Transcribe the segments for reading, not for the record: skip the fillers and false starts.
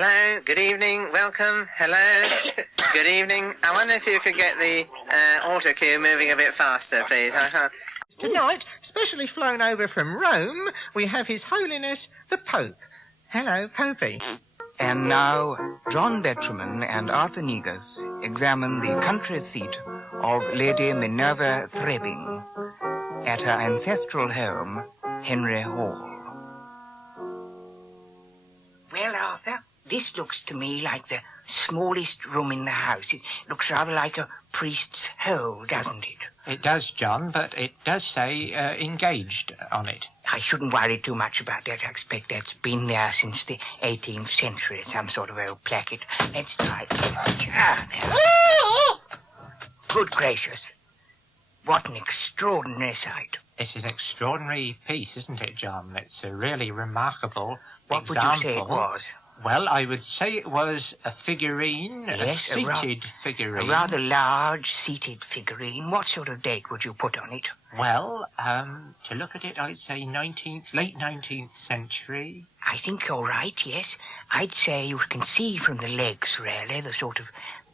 Hello, good evening, welcome, hello, good evening. I wonder if you could get the auto cue moving a bit faster, please. I can't. Tonight, specially flown over from Rome, we have His Holiness the Pope. Hello, Popey. And now, John Betterman and Arthur Negus examine the country seat of Lady Minerva Threbbing at her ancestral home, Henry Hall. Well, Arthur, this looks to me like the smallest room in the house. It looks rather like a priest's hole, doesn't it? It does, John, but it does say engaged on it. I shouldn't worry too much about that. I expect that's been there since the 18th century, some sort of old placket. Let's try it. There. Good gracious. What an extraordinary sight. It's an extraordinary piece, isn't it, John? It's a really remarkable What example. would you say it was? Well, I would say it was a figurine, Yes, a seated figurine. A rather large seated figurine. What sort of date would you put on it? Well, to look at it, I'd say late 19th century. I think you're right, yes. I'd say you can see from the legs, really, the sort of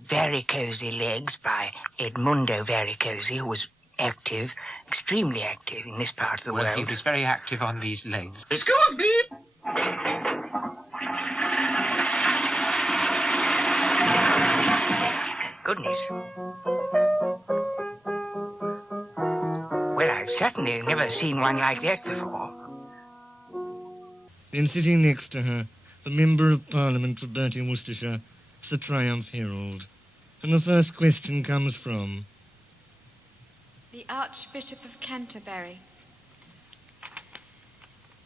varicosy legs by Edmundo Varicosi, who was active, extremely active in this part of the world. He was very active on these legs. Excuse me! Goodness. Well, I've certainly never seen one like that before. Then sitting next to her, the Member of Parliament for Bertie Worcestershire, Sir Triumph Herald. And the first question comes from... the Archbishop of Canterbury.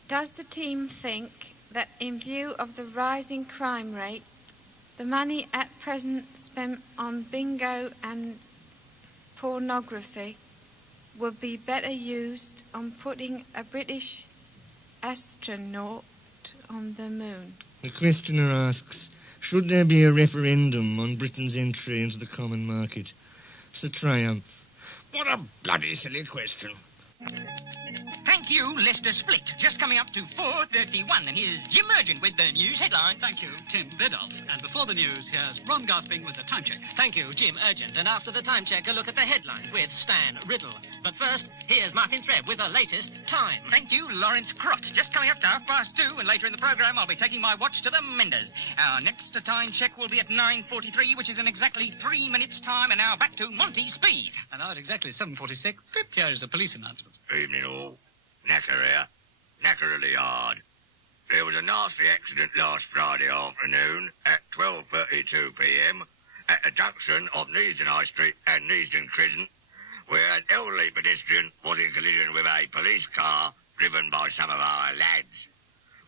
Does the team think that in view of the rising crime rate, the money at present spent on bingo and pornography would be better used on putting a British astronaut on the moon? The questioner asks, should there be a referendum on Britain's entry into the common market? Sir Triumph. What a bloody silly question. Thank you, Leicester Split. Just coming up to 4:31, and here's Jim Urgent with the news headlines. Thank you, Tim Biddulph. And before the news, here's Ron Gasping with the time check. Thank you, Jim Urgent. And after the time check, a look at the headlines with Stan Riddle. But first, here's Martin Threeb with the latest time. Thank you, Lawrence Crott. Just coming up to 2:30, and later in the programme, I'll be taking my watch to the menders. Our next time check will be at 9:43, which is in exactly 3 minutes' time, and now back to Monty Speed. And now at exactly 7:46, here is a police announcement. Evening all. Knacker here. Knacker of the yard. There was a nasty accident last Friday afternoon at 12:32 p.m. at the junction of Neasden High Street and Neasden Crescent, where an elderly pedestrian was in collision with a police car driven by some of our lads.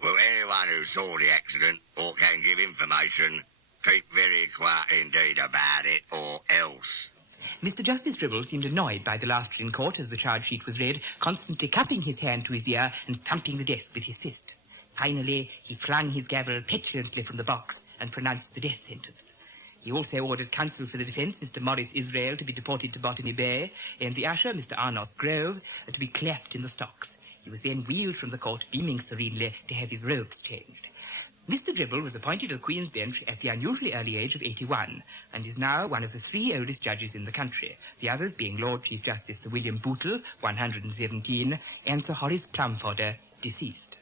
Will anyone who saw the accident or can give information keep very quiet indeed about it, or else? Mr. Justice Dribble seemed annoyed by the laughter in court as the charge sheet was read, constantly cupping his hand to his ear and thumping the desk with his fist. Finally, he flung his gavel petulantly from the box and pronounced the death sentence. He also ordered counsel for the defence, Mr. Morris Israel, to be deported to Botany Bay, and the usher, Mr. Arnos Grove, to be clapped in the stocks. He was then wheeled from the court, beaming serenely, to have his robes changed. Mr. Dribble was appointed to the Queen's Bench at the unusually early age of 81, and is now one of the 3 oldest judges in the country, the others being Lord Chief Justice Sir William Bootle, 117, and Sir Horace Plumfodder, deceased.